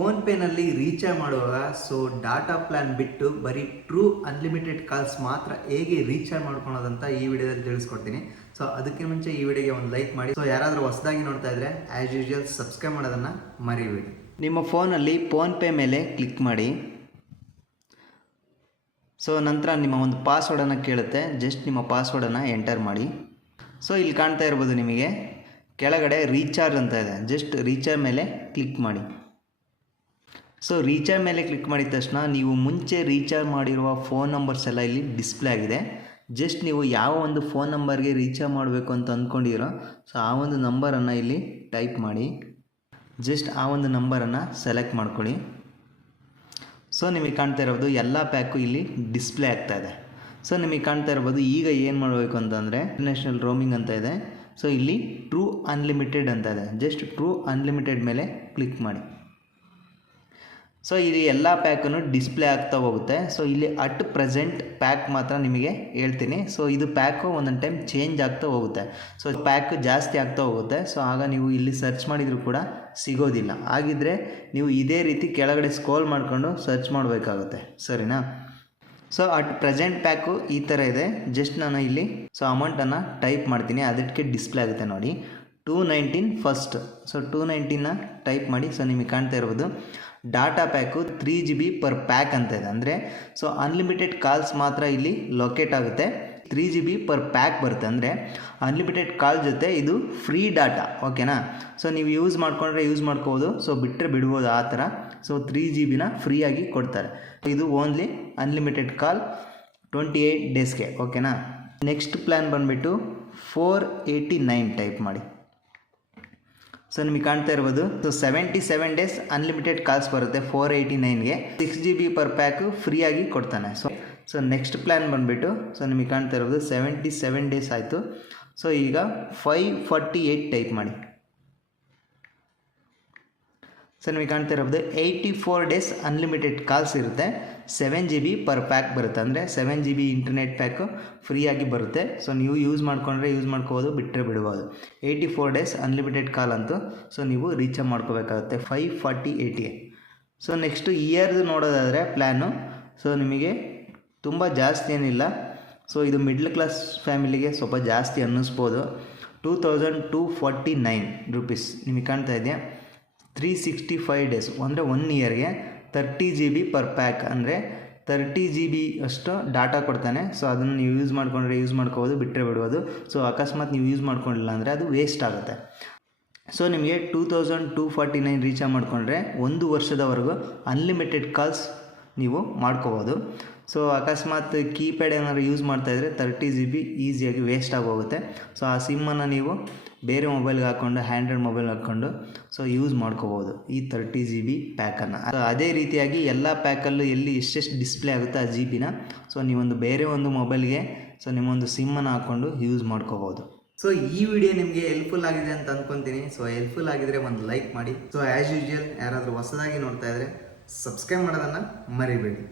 ಫೋನ್ಪೇನಲ್ಲಿ recharge ಮಾಡುವಾಗ data plan ಬಿಟ್ಟು ಬರೀ ಟ್ರೂ ಅನ್ಲಿಮಿಟೆಡ್ ಕಾಲ್ಸ್ ಮಾತ್ರ ಹೇಗೆ ರೀಚಾರ್ಜ್ ಮಾಡ್ಕೊಳೋದಂತ ಈ ವಿಡಿಯೋದಲ್ಲಿ ತಿಳಿಸ್ಕೊಡ್ತೀನಿ. ಅದಕ್ಕೆ ಮುಂಚೆ ಈ ವಿಡಿಯೋಗೆ ಒಂದು ಲೈಕ್ ಮಾಡಿ. ಯಾರಾದರೂ ಹೊಸದಾಗಿ ನೋಡ್ತಾ ಇದ್ರೆ ಆ್ಯಸ್ ಯೂಶುವಲ್ ಸಬ್ಸ್ಕ್ರೈಬ್ ಮಾಡೋದನ್ನು ಮರಿಬೇಡಿ. ನಿಮ್ಮ ಫೋನಲ್ಲಿ ಫೋನ್ಪೇ ಮೇಲೆ ಕ್ಲಿಕ್ ಮಾಡಿ. ನಂತರ ನಿಮ್ಮ ಒಂದು ಪಾಸ್ವರ್ಡನ್ನು ಕೇಳುತ್ತೆ. ಜಸ್ಟ್ ನಿಮ್ಮ ಪಾಸ್ವರ್ಡನ್ನು ಎಂಟರ್ ಮಾಡಿ. ಇಲ್ಲಿ ಕಾಣ್ತಾ ಇರ್ಬೋದು ನಿಮಗೆ ಕೆಳಗಡೆ ರೀಚಾರ್ಜ್ ಅಂತ ಇದೆ. ಜಸ್ಟ್ ರೀಚಾರ್ಜ್ ಮೇಲೆ ಕ್ಲಿಕ್ ಮಾಡಿ. ರೀಚಾರ್ಜ್ ಮೇಲೆ ಕ್ಲಿಕ್ ಮಾಡಿದ ತಕ್ಷಣ ನೀವು ಮುಂಚೆ ರೀಚಾರ್ಜ್ ಮಾಡಿರುವ ಫೋನ್ ನಂಬರ್ಸ್ ಎಲ್ಲ ಇಲ್ಲಿ ಡಿಸ್ಪ್ಲೇ ಆಗಿದೆ. ಜಸ್ಟ್ ನೀವು ಯಾವ ಒಂದು ಫೋನ್ ನಂಬರ್ಗೆ ರೀಚಾರ್ಜ್ ಮಾಡಬೇಕು ಅಂತ ಅಂದ್ಕೊಂಡಿರೋ ಆ ಒಂದು ನಂಬರನ್ನು ಇಲ್ಲಿ ಟೈಪ್ ಮಾಡಿ. ಜಸ್ಟ್ ಆ ಒಂದು ನಂಬರನ್ನು ಸೆಲೆಕ್ಟ್ ಮಾಡ್ಕೊಳ್ಳಿ. ನಿಮಗೆ ಕಾಣ್ತಾ ಇರೋದು ಎಲ್ಲ ಪ್ಯಾಕು ಇಲ್ಲಿ ಡಿಸ್ಪ್ಲೇ ಆಗ್ತಾ ಇದೆ. ನಿಮಗೆ ಕಾಣ್ತಾ ಇರ್ಬೋದು ಈಗ ಏನು ಮಾಡಬೇಕು ಅಂತಂದರೆ ಇಂಟರ್ನ್ಯಾಷನಲ್ ರೋಮಿಂಗ್ ಅಂತ ಇದೆ. ಇಲ್ಲಿ ಟ್ರೂ ಅನ್ಲಿಮಿಟೆಡ್ ಅಂತ ಇದೆ. ಜಸ್ಟ್ ಟ್ರೂ ಅನ್ಲಿಮಿಟೆಡ್ ಮೇಲೆ ಕ್ಲಿಕ್ ಮಾಡಿ. ಇಲ್ಲಿ ಎಲ್ಲ ಪ್ಯಾಕನ್ನು ಡಿಸ್ಪ್ಲೇ ಆಗ್ತಾ ಹೋಗುತ್ತೆ. ಇಲ್ಲಿ ಅಟ್ ಪ್ರೆಸೆಂಟ್ ಪ್ಯಾಕ್ ಮಾತ್ರ ನಿಮಗೆ ಹೇಳ್ತೀನಿ. ಇದು ಪ್ಯಾಕು ಒಂದೊಂದು ಟೈಮ್ ಚೇಂಜ್ ಆಗ್ತಾ ಹೋಗುತ್ತೆ. ಪ್ಯಾಕ್ ಜಾಸ್ತಿ ಆಗ್ತಾ ಹೋಗುತ್ತೆ. ಆಗ ನೀವು ಇಲ್ಲಿ ಸರ್ಚ್ ಮಾಡಿದರೂ ಕೂಡ ಸಿಗೋದಿಲ್ಲ. ಹಾಗಿದ್ರೆ ನೀವು ಇದೇ ರೀತಿ ಕೆಳಗಡೆ ಸ್ಕ್ರೋಲ್ ಮಾಡಿಕೊಂಡು ಸರ್ಚ್ ಮಾಡಬೇಕಾಗುತ್ತೆ. ಸರಿನಾ? ಅಟ್ ಪ್ರೆಸೆಂಟ್ ಪ್ಯಾಕು ಈ ಥರ ಇದೆ. ಜಸ್ಟ್ ನಾನು ಇಲ್ಲಿ ಅಮೌಂಟನ್ನು ಟೈಪ್ ಮಾಡ್ತೀನಿ. ಅದಕ್ಕೆ ಡಿಸ್ಪ್ಲೇ ಆಗುತ್ತೆ ನೋಡಿ. 219 ಫಸ್ಟ್. 219 ಟೈಪ್ ಮಾಡಿ. ನಿಮಗೆ ಕಾಣ್ತಾ ಇರ್ಬೋದು data pack 3 GB per pack ಅಂತ ಇದೆ. ಅಂದರೆ ಅನ್ಲಿಮಿಟೆಡ್ ಕಾಲ್ಸ್ ಮಾತ್ರ ಇಲ್ಲಿ ಲೊಕೇಟ್ ಆಗುತ್ತೆ. 3 GB ಪರ್ ಪ್ಯಾಕ್ ಬರುತ್ತೆ. ಅಂದರೆ ಅನ್ಲಿಮಿಟೆಡ್ ಕಾಲ್ ಜೊತೆ ಇದು ಫ್ರೀ ಡಾಟಾ. ಓಕೆನಾ? ನೀವು ಯೂಸ್ ಮಾಡ್ಕೊಂಡ್ರೆ ಯೂಸ್ ಮಾಡ್ಕೋಬೋದು, ಬಿಟ್ಟರೆ ಬಿಡ್ಬೋದು ಆ ಥರ. 3 GB ಫ್ರೀಯಾಗಿ ಕೊಡ್ತಾರೆ. ಇದು ಓನ್ಲಿ ಅನ್ಲಿಮಿಟೆಡ್ ಕಾಲ್ 28 ಡೇಸ್ಗೆ. ಓಕೆನಾ? ನೆಕ್ಸ್ಟ್ ಪ್ಲ್ಯಾನ್ ಬಂದುಬಿಟ್ಟು 489 ಟೈಪ್ ಮಾಡಿ. ನಿಮಗೆ ಕಾಣ್ತಾ ಇರ್ಬೋದು 77 ಡೇಸ್ ಅನ್ಲಿಮಿಟೆಡ್ ಕಾಲ್ಸ್ ಬರುತ್ತೆ 489ಗೆ. 6 GB ಪರ್ ಪ್ಯಾಕು ಫ್ರೀಯಾಗಿ ಕೊಡ್ತಾನೆ. ನೆಕ್ಸ್ಟ್ ಪ್ಲ್ಯಾನ್ ಬಂದುಬಿಟ್ಟು ನಿಮಗೆ ಕಾಣ್ತಾ ಇರ್ಬೋದು 77 ಡೇಸ್ ಆಯಿತು. ಈಗ 548 ಟೈಪ್ ಮಾಡಿ. ನಿಮಗೆ ಕಾಣ್ತಾ ಇರೋದು 84 ಡೇಸ್ ಅನ್ಲಿಮಿಟೆಡ್ ಕಾಲ್ಸ್ ಇರುತ್ತೆ. 7 GB ಪರ್ ಪ್ಯಾಕ್ ಬರುತ್ತೆ. ಅಂದರೆ 7 GB ಇಂಟರ್ನೆಟ್ ಪ್ಯಾಕು ಫ್ರೀಯಾಗಿ ಬರುತ್ತೆ. ನೀವು ಯೂಸ್ ಮಾಡ್ಕೊಂಡ್ರೆ ಯೂಸ್ ಮಾಡ್ಕೋಬೋದು, ಬಿಟ್ಟರೆ ಬಿಡ್ಬೋದು. 84 ಡೇಸ್ ಅನ್ಲಿಮಿಟೆಡ್ ಕಾಲ್ ಅಂತೂ ನೀವು ರೀಚಾರ್ಜ್ ಮಾಡ್ಕೋಬೇಕಾಗುತ್ತೆ 548ಗೆ. ನೆಕ್ಸ್ಟು ಇಯರ್ದು ನೋಡೋದಾದರೆ ಪ್ಲ್ಯಾನು ನಿಮಗೆ ತುಂಬ ಜಾಸ್ತಿ ಏನಿಲ್ಲ. ಇದು ಮಿಡ್ಲ್ ಕ್ಲಾಸ್ ಫ್ಯಾಮಿಲಿಗೆ ಸ್ವಲ್ಪ ಜಾಸ್ತಿ ಅನ್ನಿಸ್ಬೋದು. 2249 ರೂಪೀಸ್. ನಿಮಗೆ ಕಾಣ್ತಾ ಇದೆಯಾ? 365 ಡೇಸ್ ಅಂದರೆ 1 ಇಯರ್ಗೆ 30 GB ಪರ್ ಪ್ಯಾಕ್. ಅಂದರೆ 30 GB ಅಷ್ಟು ಡಾಟಾ ಕೊಡ್ತಾನೆ. ಅದನ್ನು ನೀವು ಯೂಸ್ ಮಾಡ್ಕೊಂಡ್ರೆ ಯೂಸ್ ಮಾಡ್ಕೋಬೋದು, ಬಿಟ್ಟರೆ ಬಿಡ್ಬೋದು. ಅಕಸ್ಮಾತ್ ನೀವು ಯೂಸ್ ಮಾಡ್ಕೊಂಡಿಲ್ಲ ಅಂದರೆ ಅದು ವೇಸ್ಟ್ ಆಗುತ್ತೆ. ನಿಮಗೆ 2249 ರೀಚಾರ್ಜ್ ಮಾಡಿಕೊಂಡ್ರೆ 1 ವರ್ಷದವರೆಗೂ ಅನ್ಲಿಮಿಟೆಡ್ ಕಾಲ್ಸ್ ನೀವು ಮಾಡ್ಕೋಬೋದು. ಅಕಸ್ಮಾತ್ ಕೀಪ್ಯಾಡ್ ಏನಾದ್ರು ಯೂಸ್ ಮಾಡ್ತಾಯಿದ್ರೆ 30 GB ಈಸಿಯಾಗಿ ವೇಸ್ಟ್ ಆಗೋಗುತ್ತೆ. ಆ ಸಿಮ್ಮನ್ನು ನೀವು ಬೇರೆ ಮೊಬೈಲ್ಗೆ ಹಾಕ್ಕೊಂಡು ಆ್ಯಂಡ್ರಾಯ್ಡ್ ಮೊಬೈಲ್ ಹಾಕ್ಕೊಂಡು ಯೂಸ್ ಮಾಡ್ಕೋಬೋದು ಈ 30 GB ಪ್ಯಾಕನ್ನು. ಅದೇ ರೀತಿಯಾಗಿ ಎಲ್ಲ ಪ್ಯಾಕಲ್ಲೂ ಎಲ್ಲಿ ಎಷ್ಟೆಷ್ಟು ಡಿಸ್ಪ್ಲೇ ಆಗುತ್ತೆ ಆ ಜಿ ಬಿನ ನೀವೊಂದು ಬೇರೆ ಒಂದು ಮೊಬೈಲ್ಗೆ ನಿಮ್ಮೊಂದು ಸಿಮ್ಮನ್ನು ಹಾಕ್ಕೊಂಡು ಯೂಸ್ ಮಾಡ್ಕೋಬೋದು. ಈ ವಿಡಿಯೋ ನಿಮಗೆ ಹೆಲ್ಪ್ಫುಲ್ ಆಗಿದೆ ಅಂತ ಅಂದ್ಕೊತೀನಿ. ಹೆಲ್ಪ್ಫುಲ್ ಆಗಿದ್ರೆ ಒಂದು ಲೈಕ್ ಮಾಡಿ. ಆ್ಯಸ್ ಯೂಶುವಲ್ ಯಾರಾದರೂ ಹೊಸದಾಗಿ ನೋಡ್ತಾ ಇದ್ದರೆ ಸಬ್ಸ್ಕ್ರೈಬ್ ಮಾಡೋದನ್ನು ಮರಿಬೇಡಿ.